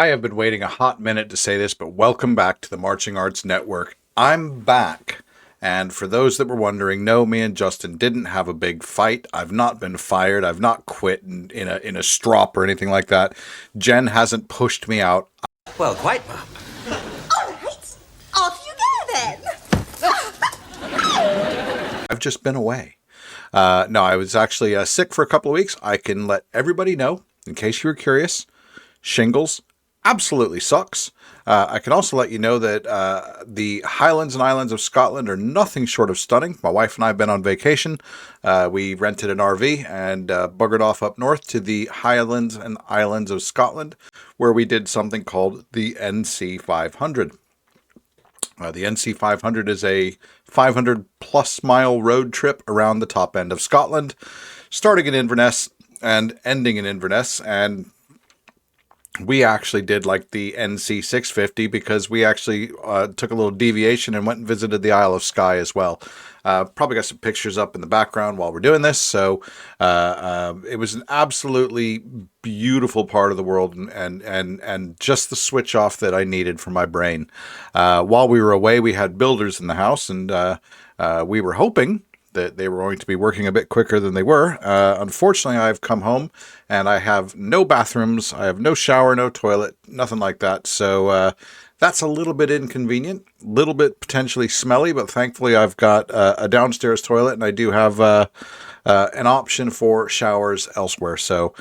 I have been waiting a hot minute to say this, but welcome back to the Marching Arts Network. I'm back. And for those that were wondering, no, me and Justin didn't have a big fight. I've not been fired. I've not quit in a strop or anything like that. Jen hasn't pushed me out. Well, quite well. All right, off you go then. I've just been away. No, I was actually sick for a couple of weeks. I can let everybody know, in case you were curious, shingles absolutely sucks. I can also let you know that the Highlands and Islands of Scotland are nothing short of stunning. My wife and I have been on vacation. We rented an RV and buggered off up north to the Highlands and Islands of Scotland, where we did something called the NC 500. The NC 500 is a 500 plus mile road trip around the top end of Scotland, starting in Inverness and ending in Inverness. And we actually did like the NC 650 because we actually took a little deviation and went and visited the Isle of Skye as well. Probably got some pictures up in the background while we're doing this. So it was an absolutely beautiful part of the world and just the switch off that I needed for my brain. While we were away, we had builders in the house, and we were hoping that they were going to be working a bit quicker than they were. Unfortunately, I've come home and I have no bathrooms. I have no shower, no toilet, nothing like that. So that's a little bit inconvenient, a little bit potentially smelly, but thankfully I've got a downstairs toilet, and I do have an option for showers elsewhere. So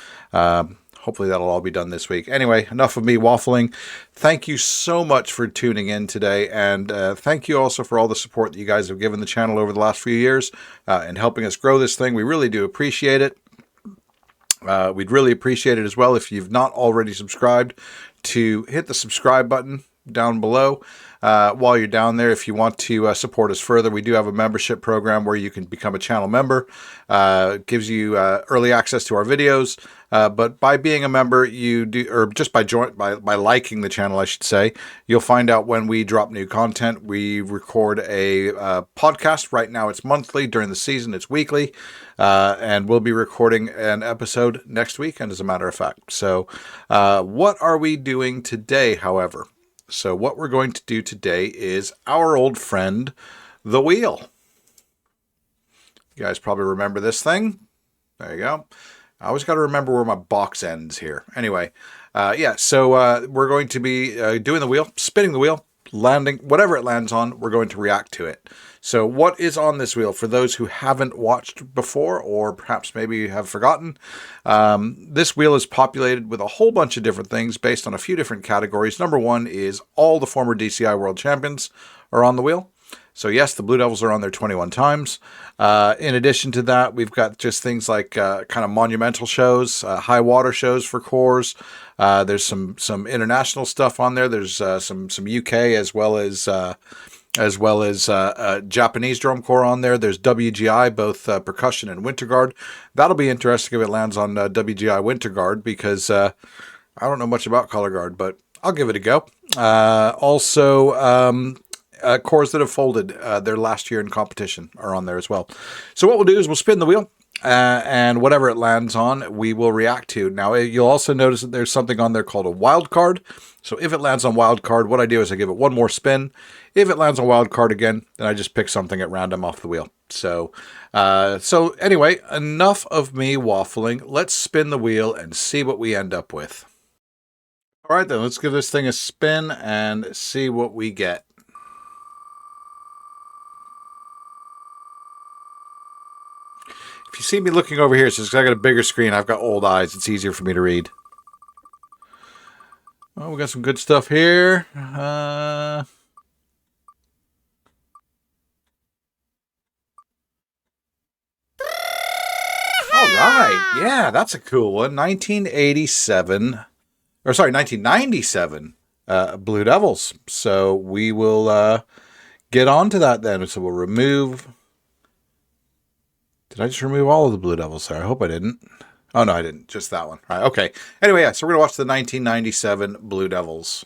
hopefully that'll all be done this week. Anyway, enough of me waffling. Thank you so much for tuning in today. And thank you also for all the support that you guys have given the channel over the last few years and helping us grow this thing. We really do appreciate it. We'd really appreciate it as well if you've not already subscribed to hit the subscribe button down below. While you're down there, if you want to support us further, we do have a membership program where you can become a channel member. It gives you early access to our videos. But by being a member, you do, or just by liking the channel, I should say, you'll find out when we drop new content. We record a podcast. Right now it's monthly. During the season it's weekly. And we'll be recording an episode next weekend, as a matter of fact. So what are we doing today, however? So what we're going to do today is our old friend, the wheel. You guys probably remember this thing. There you go. I always got to remember where my box ends here. Anyway, so we're going to be doing the wheel, spinning the wheel, landing, whatever it lands on, we're going to react to it. So what is on this wheel, for those who haven't watched before, or perhaps maybe have forgotten, this wheel is populated with a whole bunch of different things based on a few different categories. Number one is all the former DCI World Champions are on the wheel. So yes, the Blue Devils are on there 21 times. In addition to that, we've got just things like kind of monumental shows, high water shows for corps. There's some international stuff on there. There's some UK as well as Japanese drum corps on there. There's WGI, both percussion and winter guard. That'll be interesting if it lands on WGI winter guard, because I don't know much about color guard, but I'll give it a go. Corps that have folded their last year in competition are on there as well. So what we'll do is we'll spin the wheel, and whatever it lands on, we will react to. Now, you'll also notice that there's something on there called a wild card. So if it lands on wild card, what I do is I give it one more spin. If it lands on wild card again, then I just pick something at random off the wheel. So anyway, enough of me waffling. Let's spin the wheel and see what we end up with. All right, then, let's give this thing a spin and see what we get. If you see me looking over here, it's just 'cause I got a bigger screen. I've got old eyes. It's easier for me to read. Oh, we got some good stuff here. All right. Yeah, that's a cool one. 1997 Blue Devils. So we will get on to that then. So we'll remove... Did I just remove all of the Blue Devils there? I hope I didn't. Oh, no, I didn't. Just that one. All right, okay. Anyway, yeah, so we're going to watch the 1997 Blue Devils.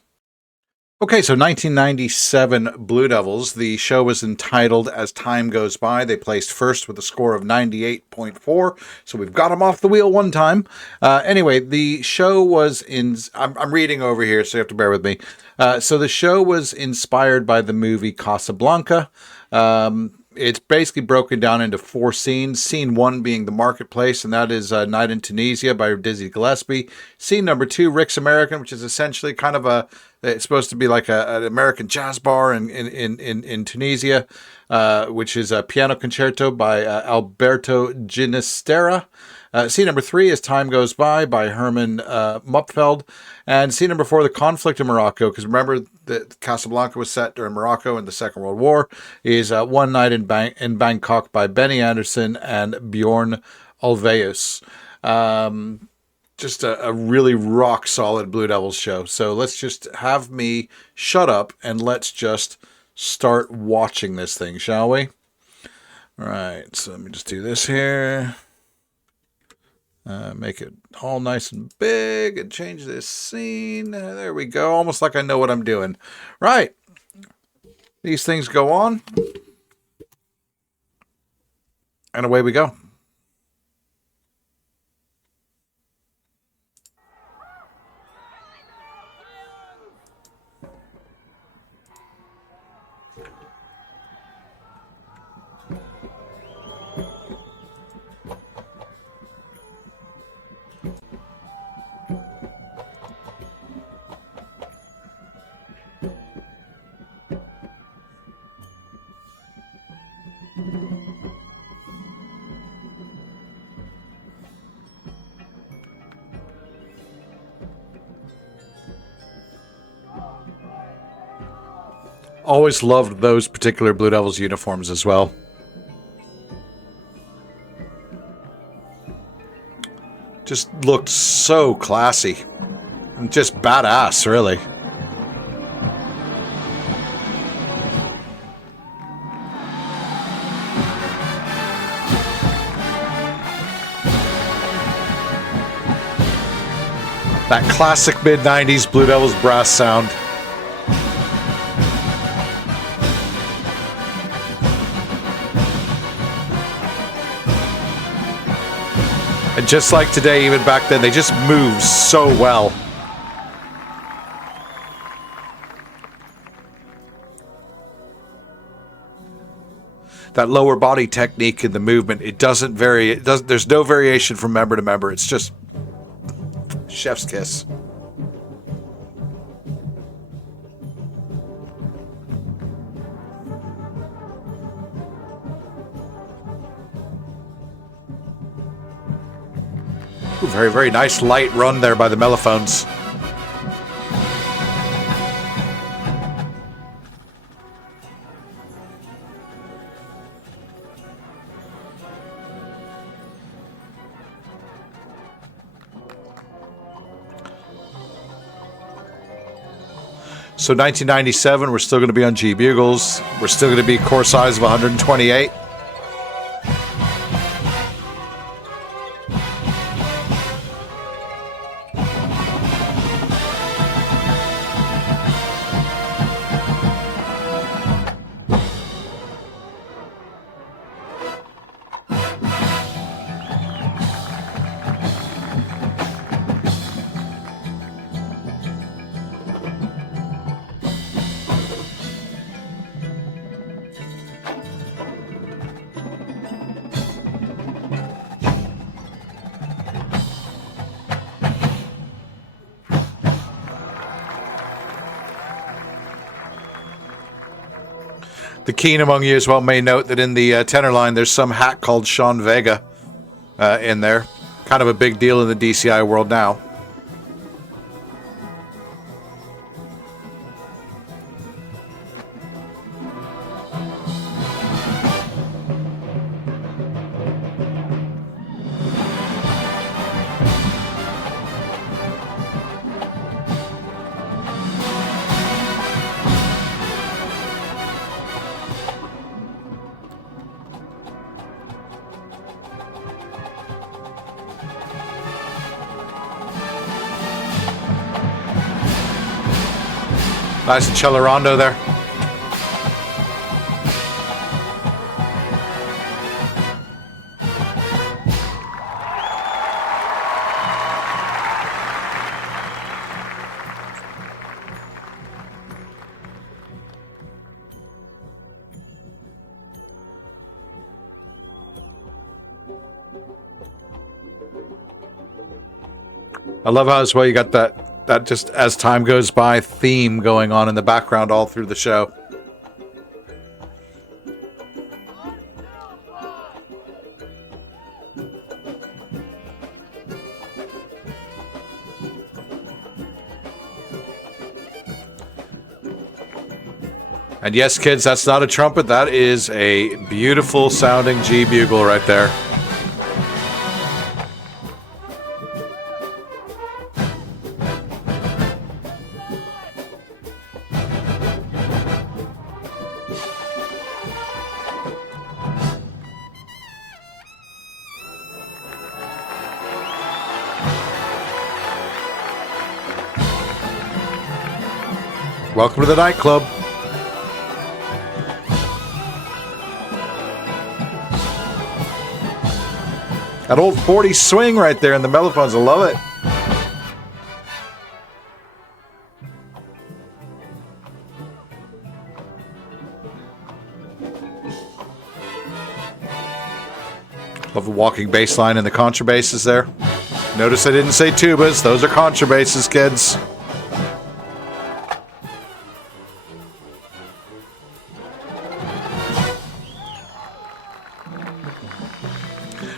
Okay, so 1997 Blue Devils. The show was entitled As Time Goes By. They placed first with a score of 98.4, so we've got them off the wheel one time. Anyway, the show was in... I'm reading over here, so you have to bear with me. So the show was inspired by the movie Casablanca. It's basically broken down into 4 scenes. Scene 1 being the marketplace, and that is Night in Tunisia by Dizzy Gillespie. Scene number 2, Rick's American, which is essentially kind of it's supposed to be like an American jazz bar in Tunisia, which is a piano concerto by Alberto Ginastera. Scene number 3 is Time Goes by Herman Mupfeld. And scene number 4, The Conflict in Morocco, because remember that Casablanca was set during Morocco in the Second World War, is One Night in Bangkok by Benny Andersson and Bjorn Ulvaeus. Just a really rock solid Blue Devils show. So let's just have me shut up and let's just start watching this thing, shall we? All right, so let me just do this here. Make it all nice and big and change this scene. There we go. Almost like I know what I'm doing. Right. These things go on. And away we go. Always loved those particular Blue Devils uniforms as well. Just looked so classy. And just badass, really. That classic mid-90s Blue Devils brass sound. And just like today, even back then, they just move so well. That lower body technique in the movement, it doesn't vary. There's no variation from member to member. It's just chef's kiss. Ooh, very, very nice light run there by the mellophones. So 1997, we're still going to be on G Bugles. We're still going to be core size of 128. The keen among you as well may note that in the tenor line, there's some hack called Sean Vega in there. Kind of a big deal in the DCI world now. Nice accelerando there. I love how as well you got that just as time goes by theme going on in the background all through the show. And yes, kids, that's not a trumpet. That is a beautiful sounding G bugle right there. Welcome to the nightclub. That old 40 swing right there in the mellophones. I love it. Love the walking bass line and the contrabasses there. Notice I didn't say tubas. Those are contrabasses, kids.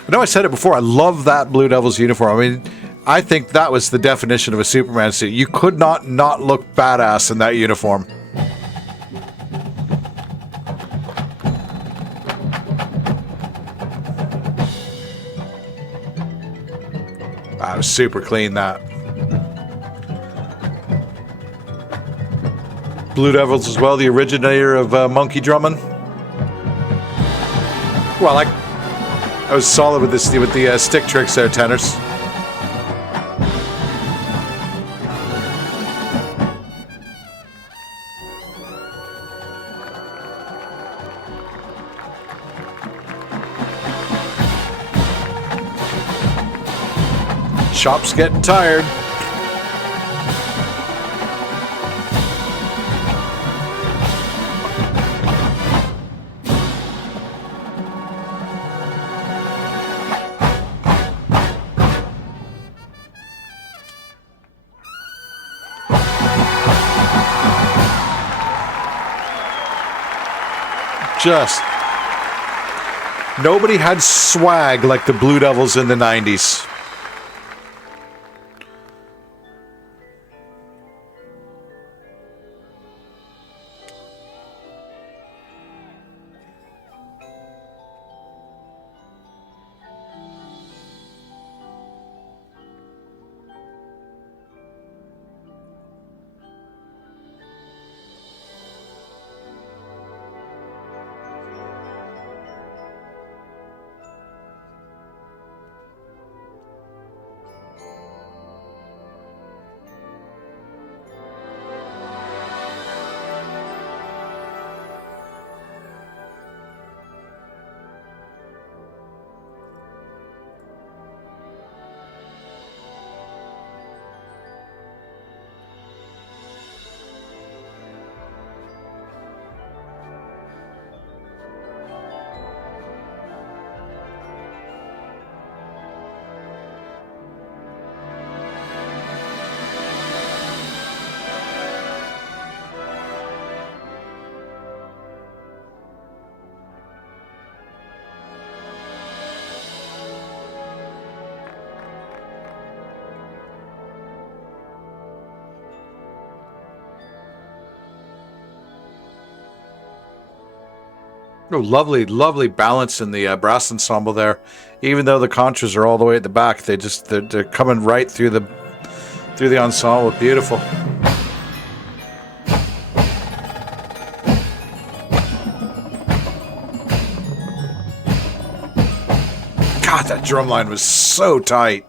I know I said it before, I love that Blue Devils uniform. I mean, I think that was the definition of a Superman suit. You could not look badass in that uniform. That was super clean, that. Blue Devils as well, the originator of monkey drumming. Well, I was solid with this with the stick tricks there, tenors. Shop's getting tired. Just nobody had swag like the Blue Devils in the 90s. Oh, lovely, lovely balance in the brass ensemble there. Even though the contras are all the way at the back, they're coming right through the ensemble. Beautiful. God, that drum line was so tight.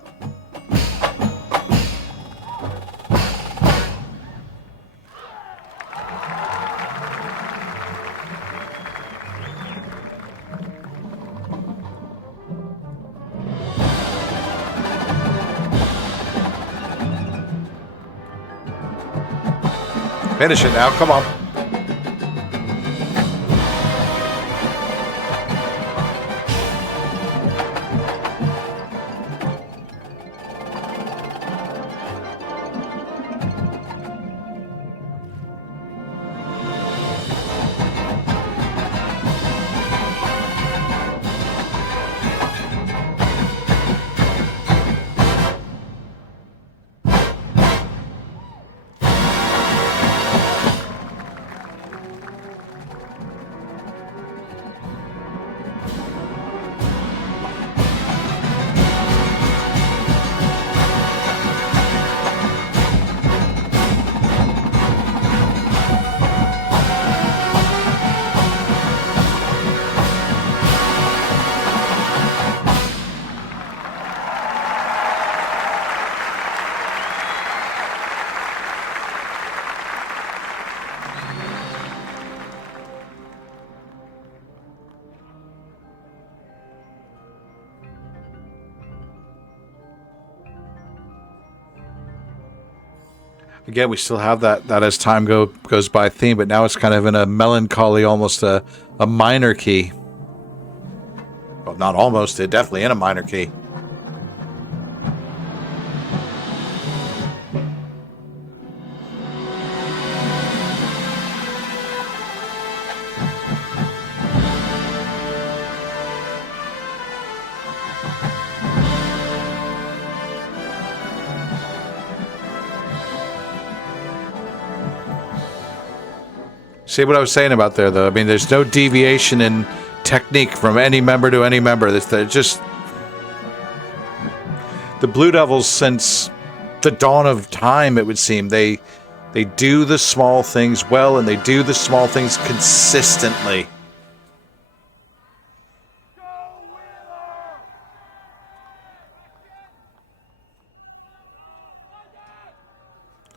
Finish it now. Come on. Again, we still have that as time goes by theme, but now it's kind of in a melancholy, almost a minor key. Well, not almost, it definitely in a minor key. See what I was saying about there, though? I mean, there's no deviation in technique from any member to any member. They're just... The Blue Devils, since the dawn of time, it would seem, they do the small things well, and they do the small things consistently.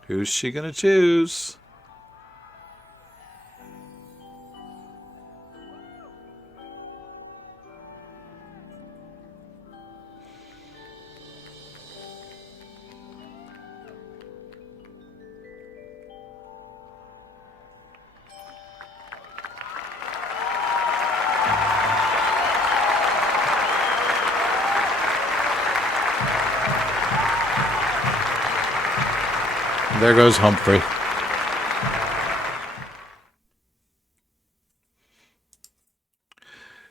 Who's she gonna choose? There goes Humphrey.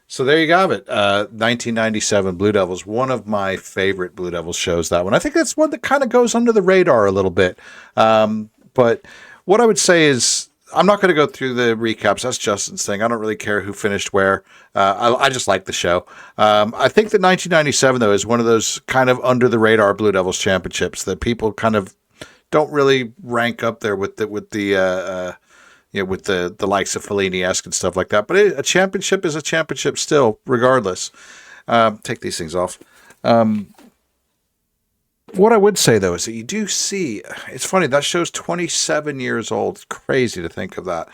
So there you have it. 1997 Blue Devils, one of my favorite Blue Devils shows, that one. I think that's one that kind of goes under the radar a little bit. But what I would say is, I'm not going to go through the recaps. That's Justin's thing. I don't really care who finished where. I just like the show. I think that 1997, though, is one of those kind of under the radar Blue Devils championships that people kind of don't really rank up there with the likes of Fellini-esque and stuff like that. But a championship is a championship still, regardless. Take these things off. What I would say, though, is that you do see, it's funny, that show's 27 years old. It's crazy to think of that.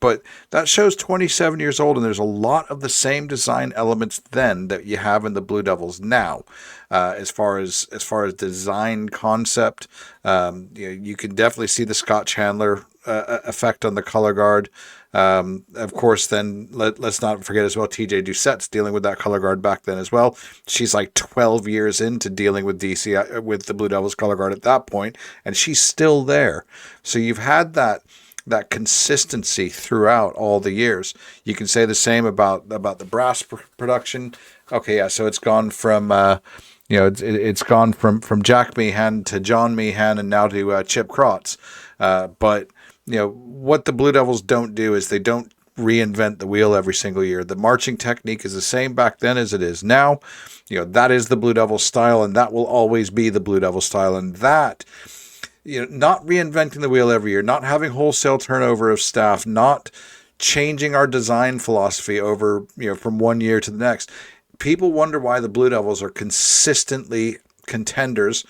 But that show's 27 years old, and there's a lot of the same design elements then that you have in the Blue Devils now. As far as design concept, you can definitely see the Scott Chandler effect on the color guard. Of course, then let's not forget as well, TJ Doucette's dealing with that color guard back then as well. She's like 12 years into dealing with DC with the Blue Devils color guard at that point, and she's still there. So you've had that consistency throughout all the years. You can say the same about the brass production. Okay, yeah, so it's gone from it's gone from Jack Meehan to John Meehan and now to Chip Krotz. But what the Blue Devils don't do is they don't reinvent the wheel every single year. The marching technique is the same back then as it is now. That is the Blue Devil style, and that will always be the Blue Devil style. And that, not reinventing the wheel every year, not having wholesale turnover of staff, not changing our design philosophy over, from one year to the next. People wonder why the Blue Devils are consistently contenders.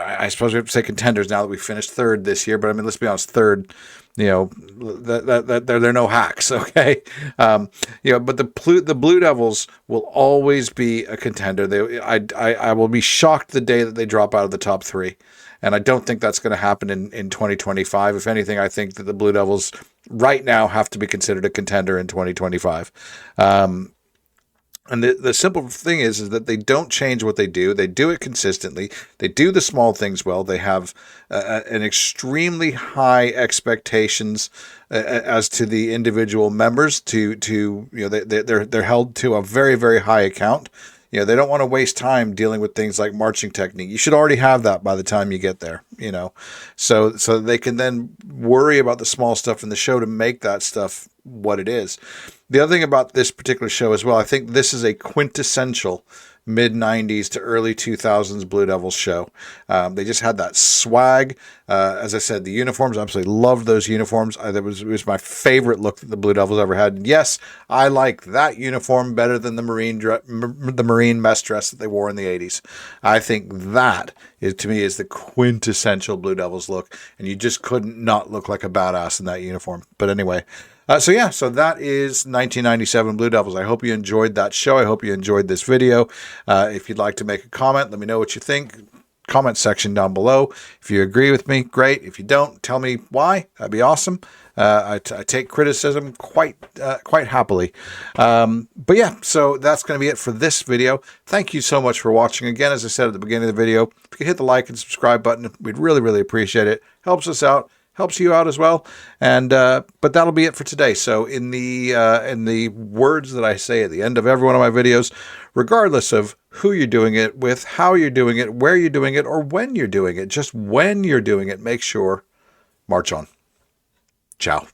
I suppose we have to say contenders now that we finished third this year, but I mean, let's be honest, third, that they're no hacks, okay? But the Blue Devils will always be a contender. I will be shocked the day that they drop out of the top three. And I don't think that's going to happen in 2025. If anything, I think that the Blue Devils right now have to be considered a contender in 2025. And the simple thing is that they don't change what they do. They do it consistently. They do the small things well. They have an extremely high expectations as to the individual members. They're held to a very, very high account. They don't want to waste time dealing with things like marching technique. You should already have that by the time you get there, so they can then worry about the small stuff in the show to make that stuff what it is. The other thing about this particular show as well, I think this is a quintessential mid-90s to early 2000s Blue Devils show. They just had that swag. As I said, the uniforms, I absolutely loved those uniforms. It was my favorite look that the Blue Devils ever had. And yes, I like that uniform better than the Marine mess dress that they wore in the 80s. I think that, to me, is the quintessential Blue Devils look. And you just couldn't not look like a badass in that uniform. But anyway... So that is 1997 Blue Devils. I hope you enjoyed that show. I hope you enjoyed this video. If you'd like to make a comment, let me know what you think. Comment section down below. If you agree with me, great. If you don't, tell me why. That'd be awesome. I take criticism quite happily. But yeah, so that's going to be it for this video. Thank you so much for watching. Again, as I said at the beginning of the video, if you could hit the like and subscribe button, we'd really, really appreciate it. Helps us out. Helps you out as well. And but that'll be it for today. So in the words that I say at the end of every one of my videos, regardless of who you're doing it with, how you're doing it, where you're doing it, or when you're doing it, just when you're doing it, make sure, march on. Ciao.